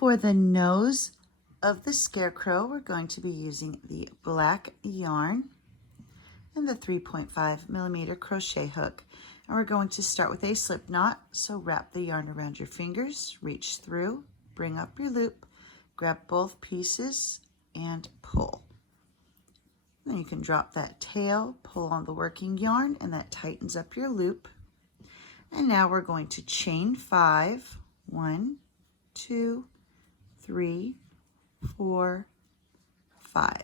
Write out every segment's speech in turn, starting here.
For the nose of the scarecrow, we're going to be using the black yarn and the 3.5 millimeter crochet hook. And we're going to start with a slip knot. So wrap the yarn around your fingers, reach through, bring up your loop, grab both pieces and pull. Then you can drop that tail, pull on the working yarn, and that tightens up your loop. And now we're going to chain 5. 1, 2, 3, 4, 5.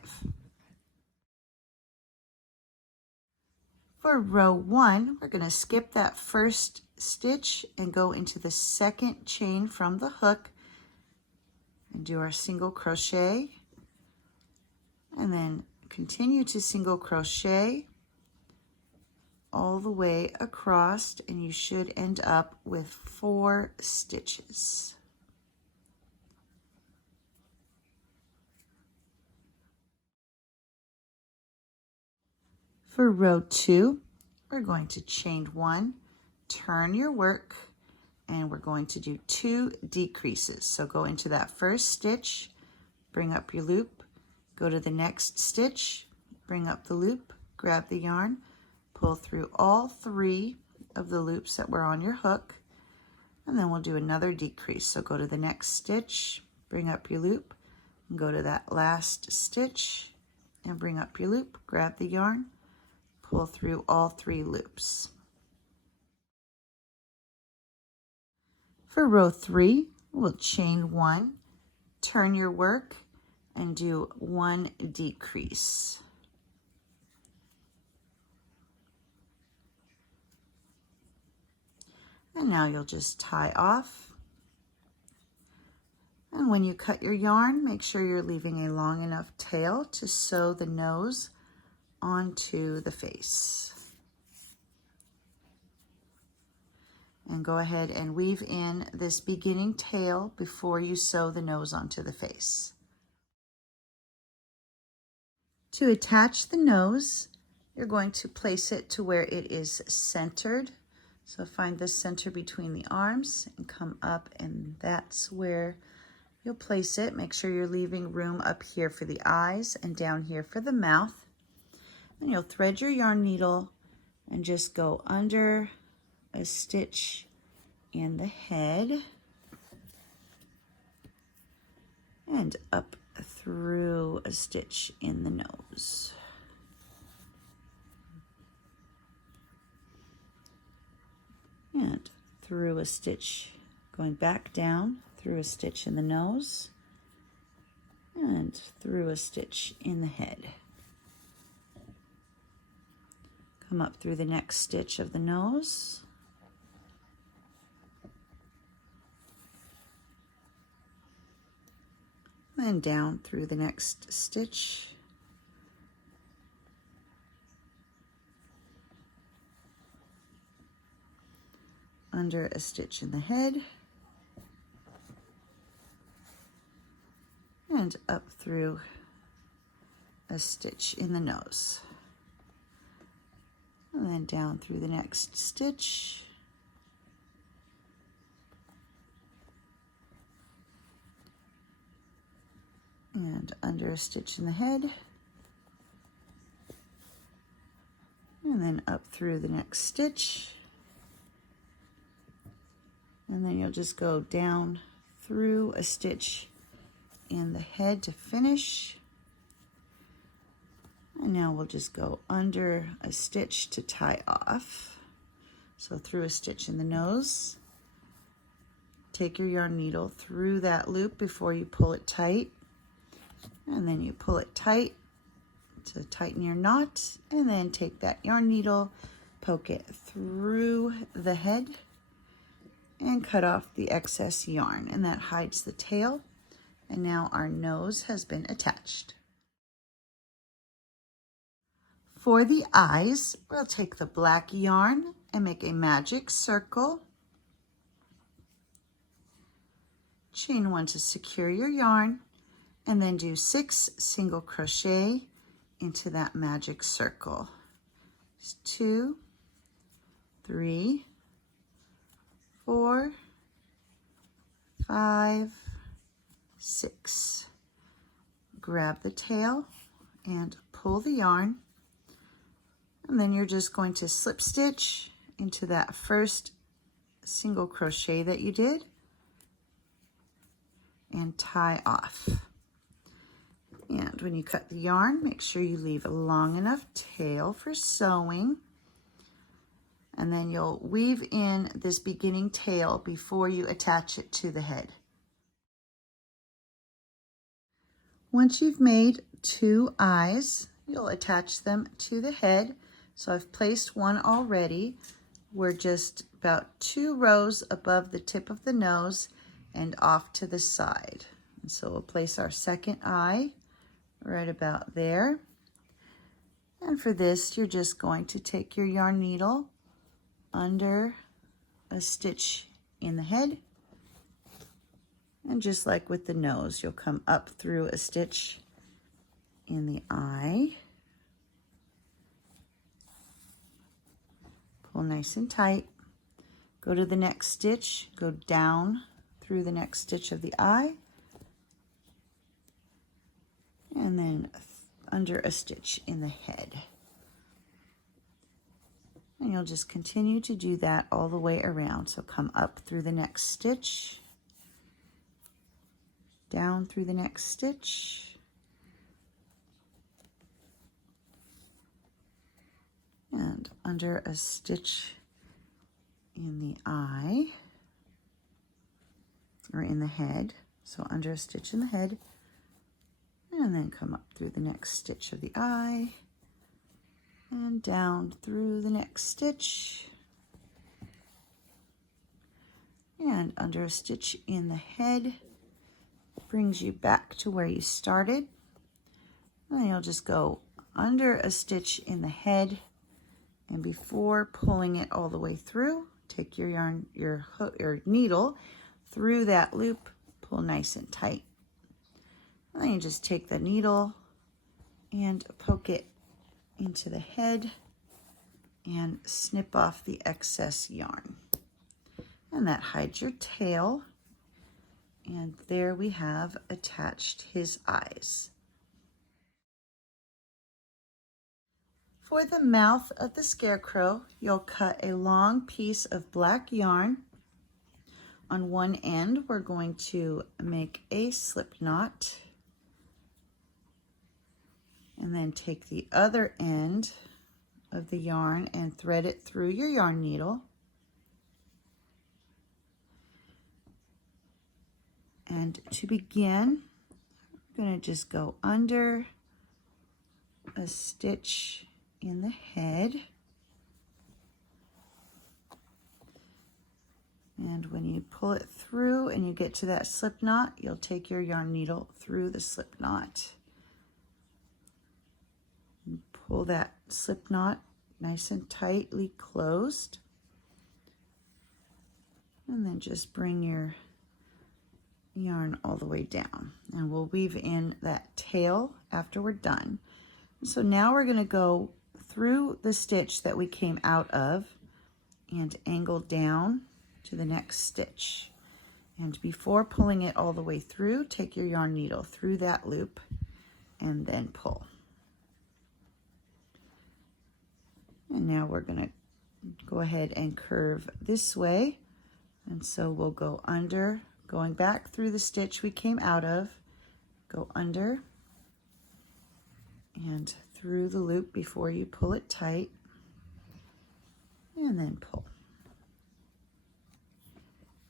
For row 1, we're going to skip that first stitch and go into the second chain from the hook and do our single crochet, and then continue to single crochet all the way across, and you should end up with 4 stitches. For row 2, we're going to chain 1, turn your work, and we're going to do 2 decreases. So go into that first stitch, bring up your loop, go to the next stitch, bring up the loop, grab the yarn, pull through all 3 of the loops that were on your hook, and then we'll do another decrease. So go to the next stitch, bring up your loop, and go to that last stitch and bring up your loop, grab the yarn, pull through all 3 loops. For row 3, we'll chain 1, turn your work, and do 1 decrease. And now you'll just tie off. And when you cut your yarn, make sure you're leaving a long enough tail to sew the nose onto the face. And go ahead and weave in this beginning tail before you sew the nose onto the face. To attach the nose, you're going to place it to where it is centered. So find the center between the arms and come up, and that's where you'll place it. Make sure you're leaving room up here for the eyes and down here for the mouth. And you'll thread your yarn needle and just go under a stitch in the head and up through a stitch in the nose. And through a stitch, going back down through a stitch in the nose and through a stitch in the head. Come up through the next stitch of the nose. Then down through the next stitch. Under a stitch in the head. And up through a stitch in the nose. And then down through the next stitch. And under a stitch in the head. And then up through the next stitch. And then you'll just go down through a stitch in the head to finish. And now we'll just go under a stitch to tie off. So through a stitch in the nose. Take your yarn needle through that loop before you pull it tight. And then you pull it tight to tighten your knot. And then take that yarn needle, poke it through the head, and cut off the excess yarn, and that hides the tail. And now our nose has been attached. For the eyes, we'll take the black yarn and make a magic circle. Chain 1 to secure your yarn, and then do 6 single crochet into that magic circle. 2, 3, 4, 5, 6. Grab the tail and pull the yarn, and then you're just going to slip stitch into that first single crochet that you did and tie off. And when you cut the yarn, make sure you leave a long enough tail for sewing, and then you'll weave in this beginning tail before you attach it to the head. Once you've made 2 eyes, you'll attach them to the head. So I've placed one already. We're just about 2 rows above the tip of the nose and off to the side. And so we'll place our second eye right about there. And for this, you're just going to take your yarn needle under a stitch in the head, and just like with the nose, you'll come up through a stitch in the eye, pull nice and tight, go to the next stitch, go down through the next stitch of the eye, and then under a stitch in the head. And you'll just continue to do that all the way around. So come up through the next stitch, down through the next stitch, and under a stitch in the eye, or in the head. So under a stitch in the head, and then come up through the next stitch of the eye, and down through the next stitch, and under a stitch in the head, brings you back to where you started. And then you'll just go under a stitch in the head, and before pulling it all the way through, take your yarn, your needle through that loop, pull nice and tight. And then you just take the needle and poke it into the head and snip off the excess yarn. And that hides your tail. And there we have attached his eyes. For the mouth of the scarecrow, you'll cut a long piece of black yarn. On one end, we're going to make a slip knot, and then take the other end of the yarn and thread it through your yarn needle. And to begin, I'm going to just go under a stitch in the head. And when you pull it through and you get to that slip knot, you'll take your yarn needle through the slip knot. And pull that slip knot nice and tightly closed. And then just bring your yarn all the way down. And we'll weave in that tail after we're done. So now we're going to go through the stitch that we came out of and angle down to the next stitch. And before pulling it all the way through, take your yarn needle through that loop and then pull. And now we're going to go ahead and curve this way. And so we'll go under, going back through the stitch we came out of, go under and through the loop before you pull it tight, and then pull.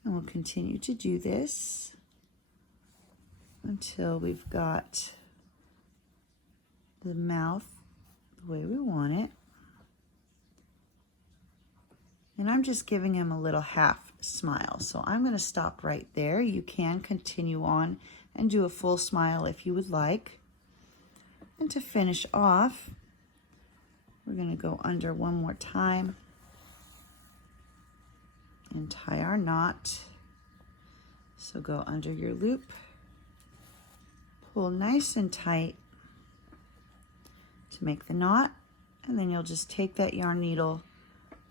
And we'll continue to do this until we've got the mouth the way we want it. And I'm just giving him a little half smile. So I'm going to stop right there. You can continue on and do a full smile if you would like. And to finish off, we're going to go under one more time and tie our knot. So go under your loop, pull nice and tight to make the knot, and then you'll just take that yarn needle,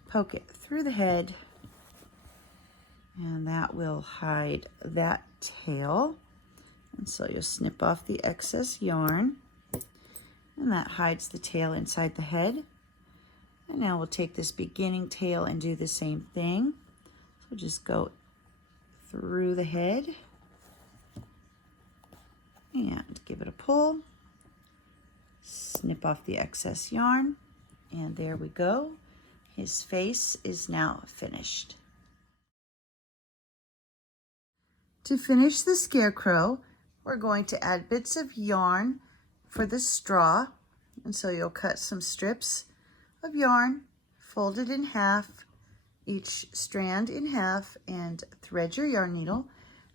poke it through the head, and that will hide that tail. And so you'll snip off the excess yarn, and that hides the tail inside the head. And now we'll take this beginning tail and do the same thing. So just go through the head and give it a pull. Snip off the excess yarn, and there we go. His face is now finished. To finish the scarecrow, we're going to add bits of yarn for the straw. And so you'll cut some strips of yarn, fold it in half, each strand in half, and thread your yarn needle.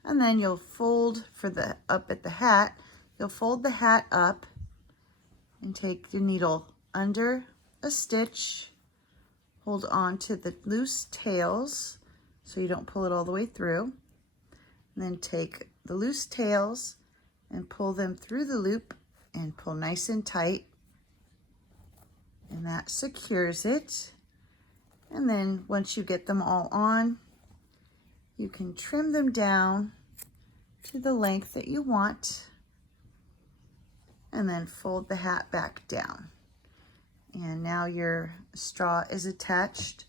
And then you'll fold for the up at the hat. You'll fold the hat up and take your needle under a stitch. Hold on to the loose tails so you don't pull it all the way through. And then take the loose tails and pull them through the loop and pull nice and tight. And that secures it. And then once you get them all on, you can trim them down to the length that you want, and then fold the hat back down. And now your straw is attached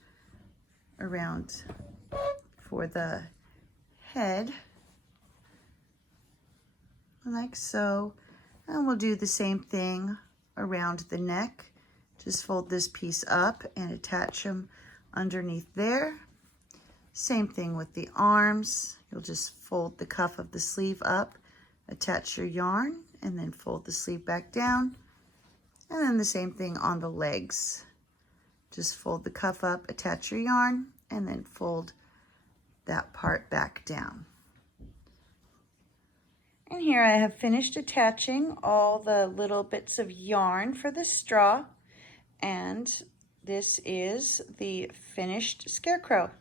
around for the head, like so. And we'll do the same thing around the neck. Just fold this piece up and attach them underneath there. Same thing with the arms. You'll just fold the cuff of the sleeve up, attach your yarn, and then fold the sleeve back down. And then the same thing on the legs. Just fold the cuff up, attach your yarn, and then fold that part back down. And here I have finished attaching all the little bits of yarn for the straw. And this is the finished scarecrow.